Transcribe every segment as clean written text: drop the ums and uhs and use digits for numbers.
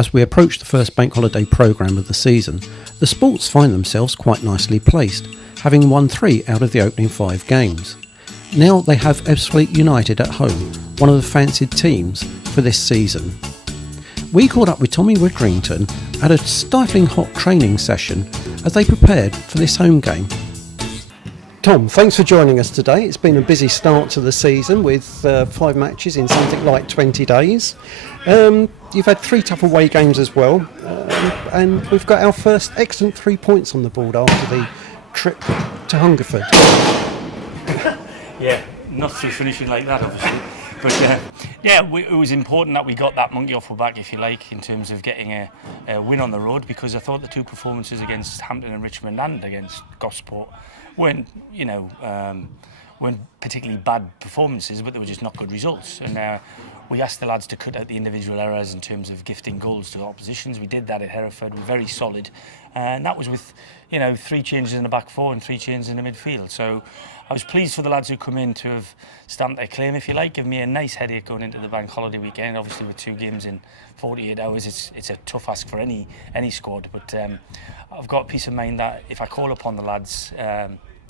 As we approach the first bank holiday programme of the season, the Sports find themselves quite nicely placed, having won 3 out of the opening 5 games. Now they have Ebbsfleet United at home, one of the fancied teams for this season. We caught up with Tommy Widdrington at a stifling hot training session as they prepared for this home game. Tom, thanks for joining us today. It's been a busy start to the season with 5 matches in something like 20 days. You've had 3 tough away games as well, and we've got our first excellent 3 points on the board after the trip to Hungerford. Yeah, not through finishing like that, obviously. But it was important that we got that monkey off our back, if you like, in terms of getting a win on the road, because I thought the 2 performances against Hampton and Richmond and against Gosport weren't particularly bad performances, but they were just not good results. And we asked the lads to cut out the individual errors in terms of gifting goals to oppositions. We did that at Hereford. We're very solid, and that was with 3 changes in the back 4 and 3 changes in the midfield. So I was pleased for the lads who come in to have stamped their claim, if you like. Give me a nice headache going into the bank holiday weekend. Obviously, with 2 games in 48 hours, it's a tough ask for any squad. But I've got peace of mind that if I call upon the lads,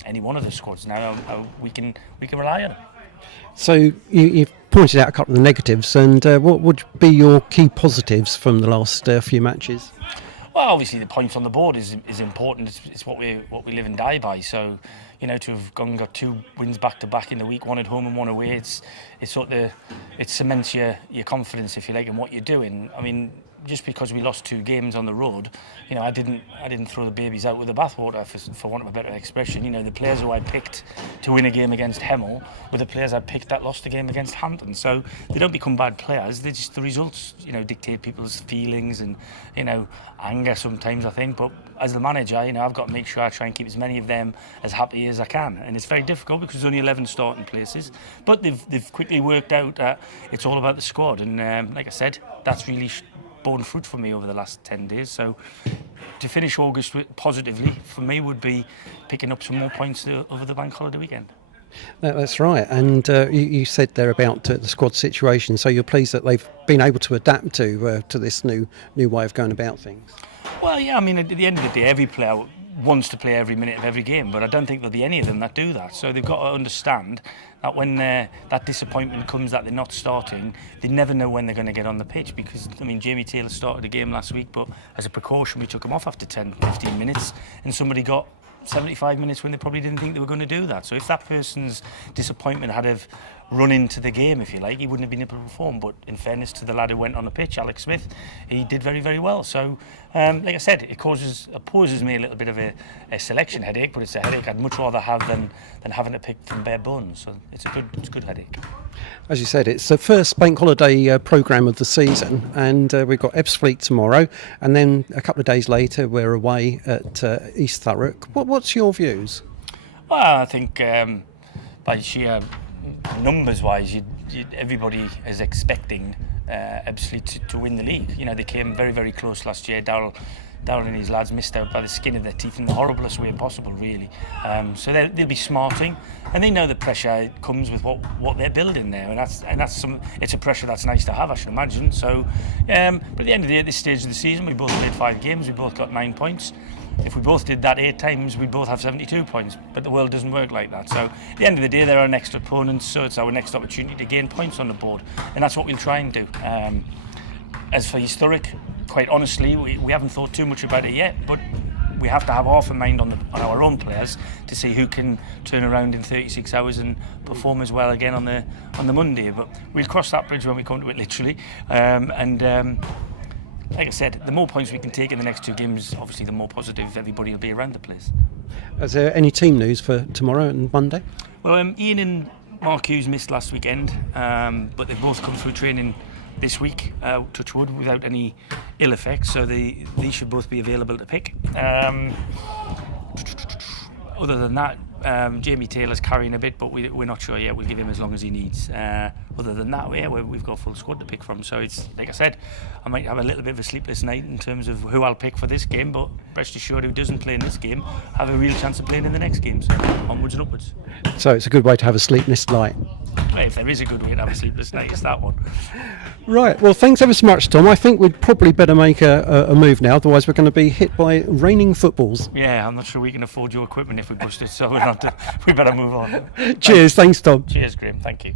any one of the squads now, we can rely on them. So you've pointed out a couple of the negatives, and what would be your key positives from the last few matches? Well, obviously the points on the board is important. It's what we live and die by. So, to have got 2 wins back to back in the week, 1 at home and 1 away, it cements your confidence, if you like, in what you're doing. I mean, just because we lost 2 games on the road, I didn't throw the babies out with the bathwater, for want of a better expression. The players who I picked to win a game against Hemel were the players I picked that lost a game against Hampton. So they don't become bad players. They're just the results, dictate people's feelings and, anger sometimes, I think. But as the manager, I've got to make sure I try and keep as many of them as happy as I can. And it's very difficult because there's only 11 starting places. But they've quickly worked out that it's all about the squad. And like I said, that's really borne fruit for me over the last 10 days. So to finish August positively for me would be picking up some more points over the bank holiday weekend. That's right. And you said there about the squad situation, so you're pleased that they've been able to adapt to this new way of going about things. Well, yeah, I mean, at the end of the day, every player wants to play every minute of every game, but I don't think there'll be any of them that do that. So they've got to understand that when that disappointment comes that they're not starting, they never know when they're going to get on the pitch. Because, I mean, Jamie Taylor started a game last week, but as a precaution we took him off after 10-15 minutes, and somebody got 75 minutes when they probably didn't think they were going to do that. So if that person's disappointment had have run into the game, if you like, he wouldn't have been able to perform. But in fairness to the lad who went on the pitch, Alex Smith, he did very, very well. So like I said, it poses me a little bit of a selection headache, but it's a headache I'd much rather have than having to pick from bare bones. So it's a good headache. As you said, it's the first bank holiday programme of the season, and we've got Ebbsfleet tomorrow, and then a couple of days later we're away at East Thurrock. What's your views? Well, I think by sheer numbers-wise, everybody is expecting Ebbsfleet to win the league. They came very, very close last year. Darryl and his lads missed out by the skin of their teeth in the horriblest way possible, really. So they'll be smarting, and they know the pressure comes with what they're building there, and it's a pressure that's nice to have, I should imagine. So, but at the end of the day, at this stage of the season, we both played 5 games, we both got 9 points. If we both did that 8 times, we'd both have 72 points. But the world doesn't work like that. So at the end of the day, they're our next opponents, so it's our next opportunity to gain points on the board. And that's what we'll try and do. As for East Thurrock, quite honestly, we haven't thought too much about it yet, but we have to have half a mind on our own players to see who can turn around in 36 hours and perform as well again on the Monday. But we'll cross that bridge when we come to it, literally. Like I said, the more points we can take in the next 2 games, obviously the more positive everybody will be around the place. Is there any team news for tomorrow and Monday? Well, Ian and Mark Hughes missed last weekend, but they've both come through training this week, touch wood, without any ill effects, so these should both be available to pick. Other than that, Jamie Taylor's carrying a bit, but we're not sure yet. We'll give him as long as he needs. Other than that, yeah, we've got a full squad to pick from. So it's, like I said, I might have a little bit of a sleepless night in terms of who I'll pick for this game, but rest assured, who doesn't play in this game have a real chance of playing in the next game. So onwards and upwards. So it's a good way to have a sleepless night. Well, if there is a good way to have a sleepless night, it's that one. Right, well, thanks ever so much, Tom. I think we'd probably better make a move now, otherwise we're going to be hit by raining footballs. Yeah, I'm not sure we can afford your equipment if we bust it, so we better move on. Cheers, thanks, Tom. Cheers, Graham. Thank you.